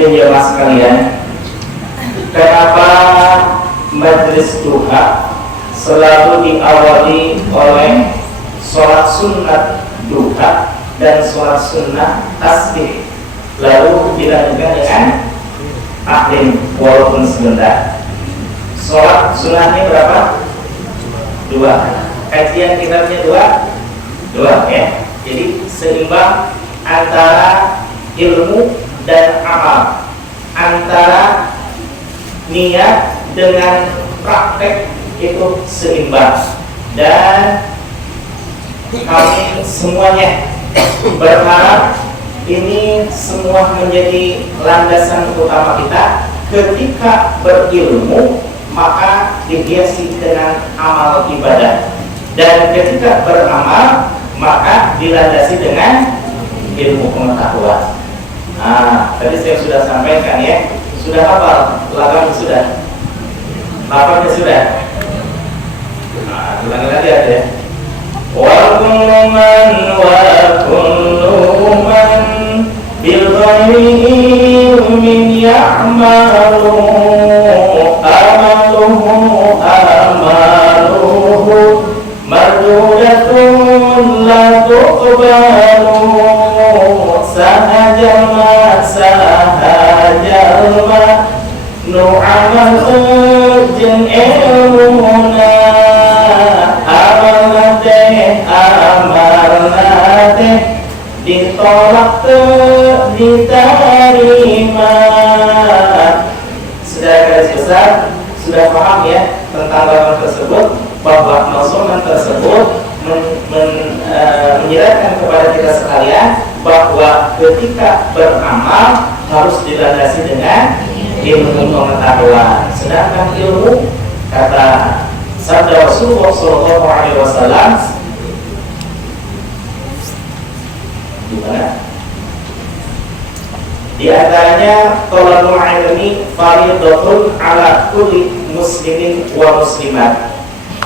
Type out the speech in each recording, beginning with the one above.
hadirin jemaah sekalian, kenapa majelis duha selalu diawali oleh sholat sunat duha dan sholat sunnah tasbih, lalu dilanjutkan dengan taklim walaupun sebentar. Sholat sunnahnya berapa? 2. Kajian kitabnya 2 ya. Jadi seimbang antara ilmu dan amal, antara niat dengan praktek itu seimbang. Dan kami semuanya berharap ini semua menjadi landasan utama kita. Ketika berilmu maka dihiasi dengan amal ibadah, dan ketika beramal maka dilandasi dengan ilmu pengetahuan. Tadi saya sudah sampaikan ya, sudah hafal lapangan sudah, ulangi lagi ya. Wa kullu man bil ghairi min ya'malu amaluhu mardudatun la tuqbalu sahajama nu'amal ujin ilmuna amalnate ditolak diterima. Saudara garis besar sudah paham ya tentang lapangan tersebut, bahwa nauzuman tersebut menjelaskan kepada kita sekalian bahwa ketika beramal harus dilandasi dengan ilmu pengetahuan. Sedangkan ilmu, kata sabda Rasulullah SAW, di antaranya thalabul ilmi fardhatun ala kulli muslimin wa muslimat,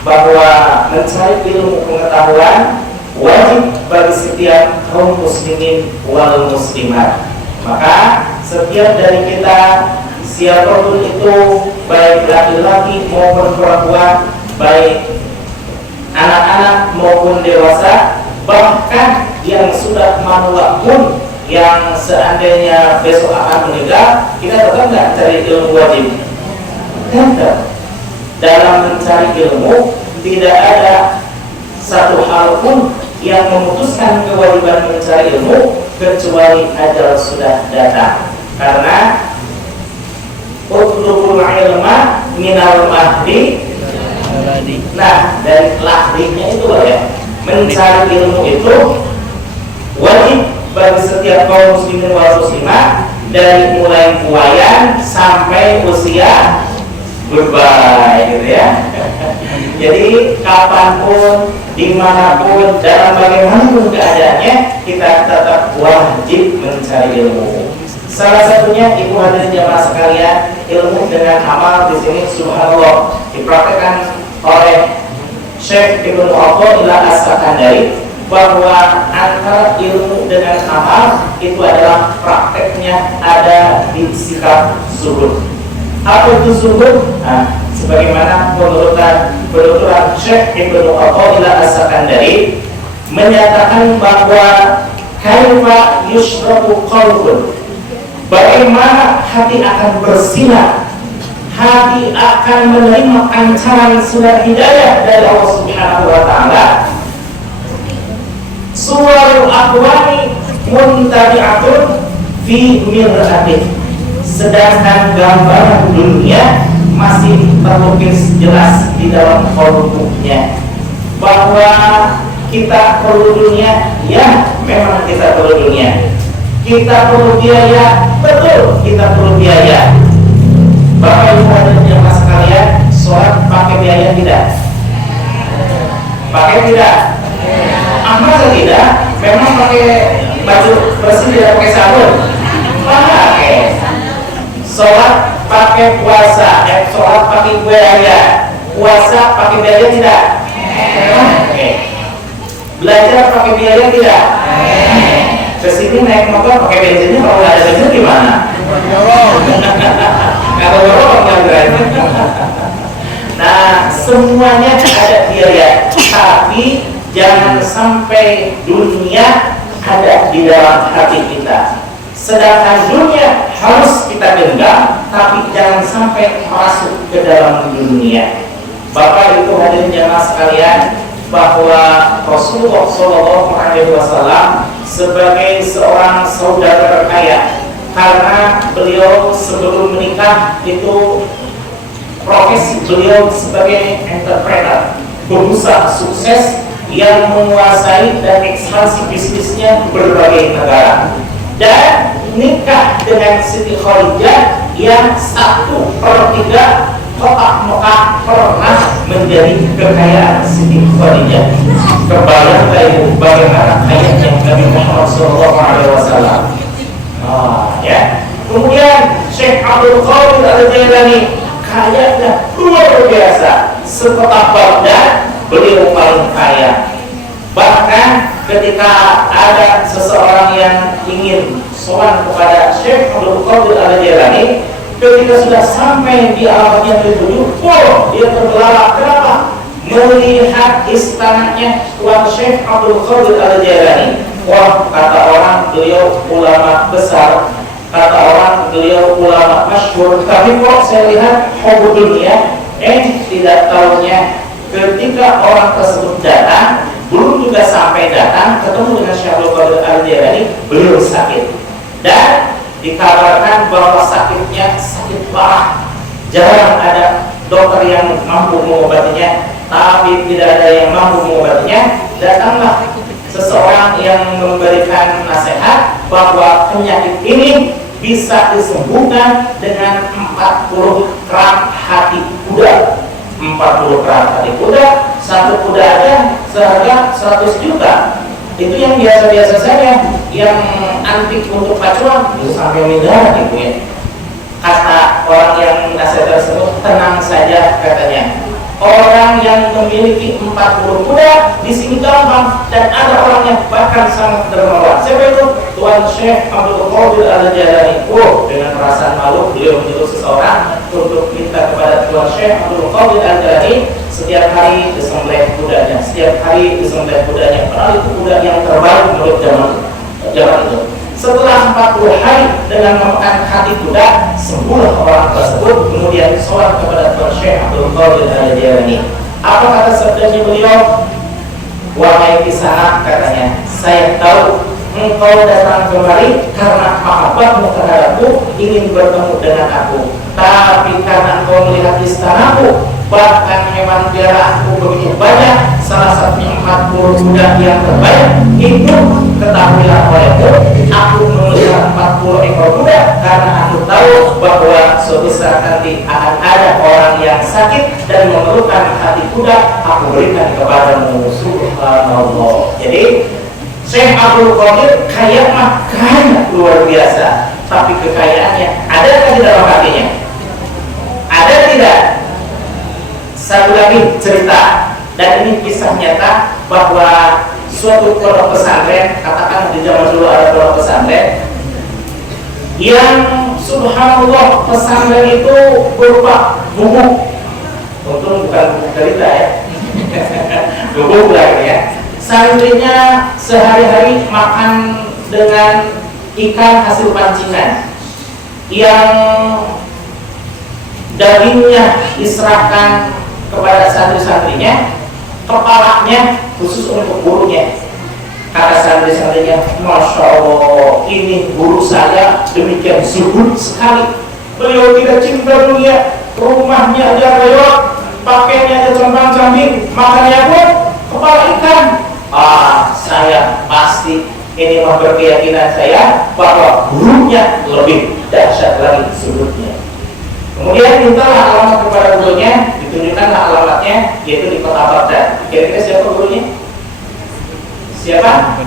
bahwa mencari ilmu pengetahuan wajib bagi setiap kaum muslimin wal muslimat. Maka setiap dari kita, siapapun itu, baik laki-laki maupun perempuan, baik anak-anak maupun dewasa, bahkan yang sudah manula pun, yang seandainya besok akan meninggal, kita tetap nggak cari ilmu wajib? Tetap. Dalam mencari ilmu tidak ada satu hal pun yang memutuskan kewajiban mencari ilmu kecuali ajal sudah datang. Karena utlubul ilma minal mahdi. Nah, dari lahdinya itu ya, mencari ilmu itu wajib bagi setiap kaum muslimin wal muslimah, dari mulai buayan sampai usia goodbye gitu ya. Jadi kapanpun, dimanapun, dalam bagaimanapun keadaannya, kita tetap wajib mencari ilmu. Salah satunya, ibu hadirin jamaah sekalian, ilmu dengan amal di sini subhanallah dipraktekkan oleh Syekh Ibnu Athaillah As-Sakandari, bahwa antara ilmu dengan amal itu adalah prakteknya ada di sikap zuhud. Apa itu zuhud? Sebagaimana penuturan Syekh Ibnu Athaillah As-Sakandari menyatakan bahwa kaifa yushrabu qalbun, bagaimana hati akan bersinar, hati akan menerima pancaran sinar hidayah dari Allah Subhanahu wa taala. Suwarul akwani muntabi'atun fi mir'atih, sedangkan gambaran dunia masih terlukis jelas di dalam kolbuknya. Bahwa kita perlu dunia, ya memang kita perlu dunia. Kita perlu biaya, betul kita perlu biaya. Bapak Ibu hadirin jamaah sekalian, sholat pakai biaya tidak? Pakai tidak? Masa tidak? Memang pakai baju bersih tidak pakai sabun? Pakai. Sholat pakai puasa, sholat pakai biaya, puasa pakai biaya tidak? Oke. Belajar pakai biaya tidak? Kesini naik motor pakai bensinnya, kalau nggak ada bensin gimana? Nah, semuanya ada biaya, tapi jangan sampai dunia ada di dalam hati kita. Sedangkan dunia harus kita genggam, tapi jangan sampai masuk ke dalam dunia. Bapak Ibu hadirin jamaah sekalian, bahwa Rasulullah SAW sebagai seorang saudara terkaya, karena beliau sebelum menikah itu profesi beliau sebagai entrepreneur, pengusaha sukses yang menguasai dan ekspansi bisnisnya berbagai negara, dan nikah dengan Siti Khadijah yang 1/3 kota Mekah pernah menjadi kekayaan Siti Khadijah. Kebayang bagaimana kayanya Nabi Muhammad SAW. Ya. Kemudian Syekh Abdul Qadir Al-Jailani kayanya luar biasa, sekota Baghdad beliau paling kaya. Bahkan ketika ada seseorang yang ingin sowan kepada Syekh Abdul Qadir Al-Jailani, ketika sudah sampai di alamat yang dituju, dia terbelalak. Kenapa? Melihat istananya Tuan Syekh Abdul Qadir Al-Jailani. Wah, kata orang beliau ulama besar, kata orang beliau ulama masyhur, tapi kok saya lihat hobi dunia. Tidak tahunya ketika orang tersebut datang, belum juga sampai datang ketemu dengan Syekh Abdul Qadir Al-Jailani, beliau sakit dan dikabarkan bahwa sakitnya sakit parah. Jarang ada dokter yang mampu mengobatinya, tapi tidak ada yang mampu mengobatinya. Datanglah seseorang yang memberikan nasihat bahwa penyakit ini bisa disembuhkan dengan 40 kerat hati kuda. 40 kerat hati kuda, satu kuda aja seharga 100 juta. Itu yang biasa-biasa saja, yang antik untuk pacuan itu sampai miliar gitu ya. Kata orang yang nasihat tersebut, tenang saja katanya. Orang yang memiliki 40 kuda di sini gampang, dan ada orang yang bahkan sangat dermawan. Siapa itu? Tuan Syekh Abdul Qadir Al-Jailani. Dengan perasaan malu beliau menyuruh seseorang untuk minta kepada Tuan Syekh Abdul Qadir Al-Jailani setiap hari disembelih kudanya, setiap hari disembelih kudanya. Padahal itu kuda yang terbaik menurut zaman itu. Setelah 40 hari dengan memakan hati kuda, sembuhlah orang tersebut. Kemudian sholat kepada Tuan Syekh Abdul Qadir Al-Jailani. Apa kata sabdanya beliau? Wahai kisah, katanya, saya tahu engkau datang kemari karena mahabbatmu terhadapku, ingin bertemu dengan aku. Tapi karena engkau melihat istanaku, bahkan hewan peliharaanku begitu banyak, salah satunya 40 kuda yang terbaik, itu ketahuilah olehku, aku memelihara 40 ekor kuda karena aku tahu bahwa suatu saat nanti akan ada orang yang sakit dan memerlukan hati kuda, aku berikan kepadamu. Subhanallah. Jadi Syekh Abdul Qadir kaya mah kaya luar biasa, tapi kekayaannya ada di dalam hatinya? Ada tidak? Satu lagi cerita, dan ini kisah nyata, bahwa suatu pondok pesantren, katakan di zaman dulu ada pondok pesantren yang subhanallah pesantren itu berupa bubuk. Untung bukan bubuk cerita ya. Bubuk lah ya. Santrinya sehari-hari makan dengan ikan hasil pancingan yang dagingnya diserahkan kepada santri-santrinya, kepalanya khusus untuk gurunya. Kata santri-santrinya, Masya Allah, ini guru saya demikian zuhud sekali. Beliau tidak cinta dunia, rumahnya aja lewat, pakainya aja compang-camping, makannya pun kepala ikan. Saya pasti ini mah berkeyakinan saya bahwa gurunya lebih dahsyat lagi zuhudnya. Kemudian mintalah alamat kepada gurunya, ditunjukkanlah alamatnya, yaitu di kota Baghdad. Kira-kira siapa gurunya? Siapa?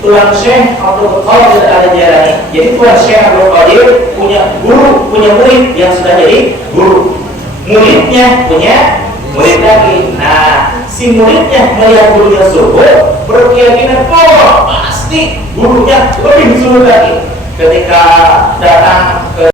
Tuan Syekh Abdul Qadir Al-Jailani. Jadi Tuan Syekh Abdul Qadir punya guru, punya murid yang sudah jadi guru. Muridnya punya murid lagi. Nah, si muridnya melihat gurunya zuhud, berkeyakinan pasti gurunya lebih zuhud lagi. Ketika